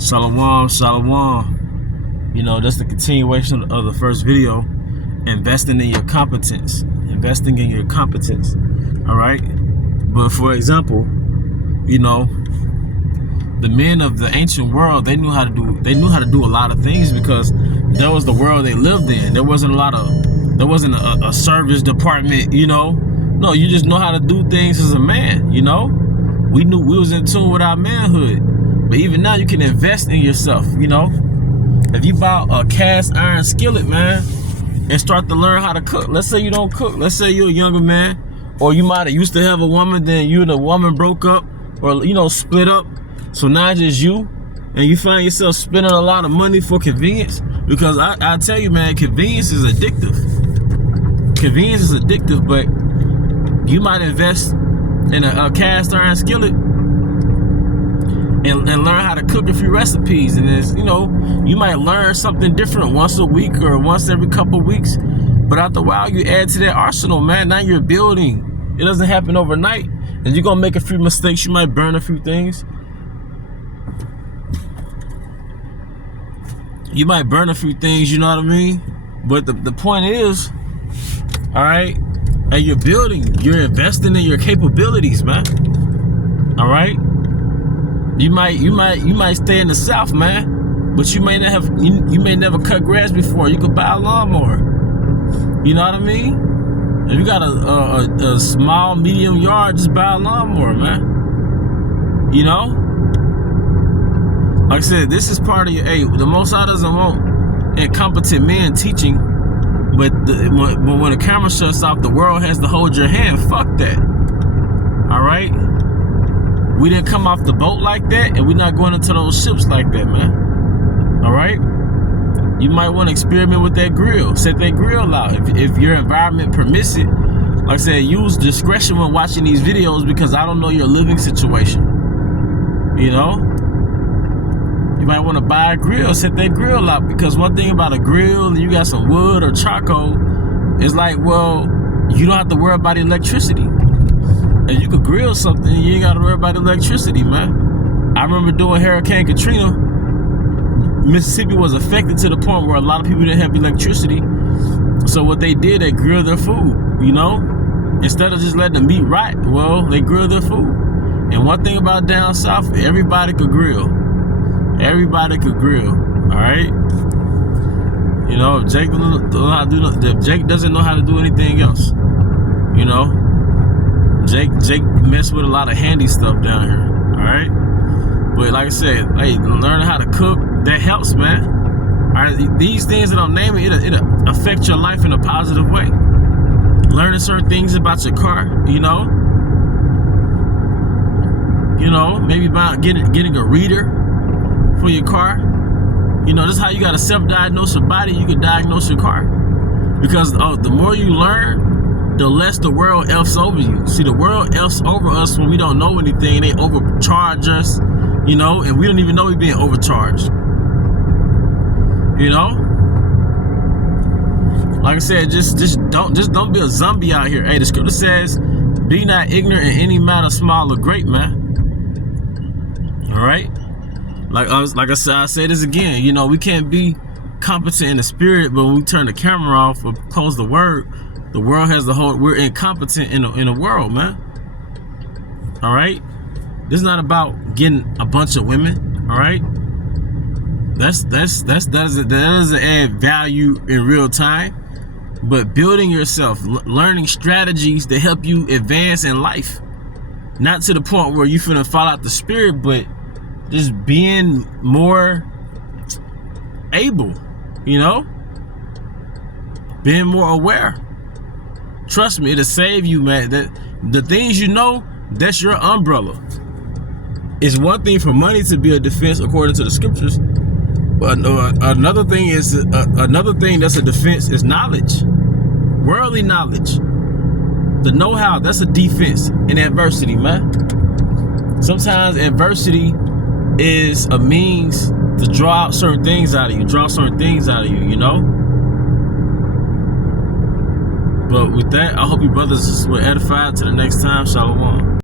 Shalom, shalom. You know, that's the continuation of the first video. Investing in your competence. Investing in your competence. All right. But for example, you know, the men of the ancient world, they knew how to do a lot of things because that was the world they lived in. There wasn't a service department, you know. No, you just know how to do things as a man, you know. We knew we was in tune with our manhood. But even now, you can invest in yourself, you know. If you buy a cast iron skillet, man, and start to learn how to cook. Let's say you don't cook. Let's say you're a younger man, or you might have used to have a woman, then you and the woman broke up, or, you know, split up. So now it's just you, and you find yourself spending a lot of money for convenience. Because I tell you, man, convenience is addictive. Convenience is addictive, but you might invest in a cast iron skillet and learn how to cook a few recipes, and it's, you know, you might learn something different once a week or once every couple of weeks, but after a while you add to that arsenal, man. Now you're building. It doesn't happen overnight, and you're gonna make a few mistakes. You might burn a few things. You might burn a few things, you know what I mean? But the point is, all right, and you're building, you're investing in your capabilities, man. All right. You might stay in the South, man, but you may not have, you may never cut grass before. You could buy a lawnmower. You know what I mean? If you got a small, medium yard, just buy a lawnmower, man. You know? Like I said, this is part of your, hey, the Most High doesn't want incompetent men teaching, but when the camera shuts off, the world has to hold your hand. Fuck that. All right? We didn't come off the boat like that, and we're not going into those ships like that, man. All right? You might want to experiment with that grill. Set that grill out. If your environment permits it, like I said, use discretion when watching these videos because I don't know your living situation. You know? You might want to buy a grill. Set that grill out, because one thing about a grill, and you got some wood or charcoal, it's like, well, you don't have to worry about electricity. And you could grill something, you ain't got to worry about electricity, man. I remember doing Hurricane Katrina. Mississippi was affected to the point where a lot of people didn't have electricity. So what they did, they grilled their food, you know? Instead of just letting the meat rot, well, they grilled their food. And one thing about down south, everybody could grill. Everybody could grill, all right? You know, if Jake doesn't know how to do anything else, you know? Jake messed with a lot of handy stuff down here, all right? But like I said, hey, learning how to cook, that helps, man. All right, these things that I'm naming, it'll affect your life in a positive way. Learning certain things about your car, you know? You know, maybe about getting a reader for your car. You know, this is how you gotta self-diagnose your body. You can diagnose your car. Because the more you learn, the less the world elfs over you. See, the world elfs over us when we don't know anything. They overcharge us, you know, and we don't even know we're being overcharged. You know? Like I said, just don't be a zombie out here. Hey, the scripture says, be not ignorant in any matter, small or great, man. All right? Like I said, I say this again, you know, we can't be competent in the spirit, but when we turn the camera off or close the world has the whole, we're incompetent in the world, man. All right? This is not about getting a bunch of women, all right? That doesn't add value in real time. But building yourself, learning strategies to help you advance in life. Not to the point where you finna fall out the spirit, but just being more able, you know? Being more aware. Trust me, it'll save you, man. That the things you know, that's your umbrella. It's one thing for money to be a defense according to the scriptures, but another thing that's a defense is knowledge, worldly knowledge. The know-how, that's a defense in adversity, man. Sometimes adversity is a means to draw out certain things out of you, you know. But with that, I hope you brothers were edified. Till the next time, shalom.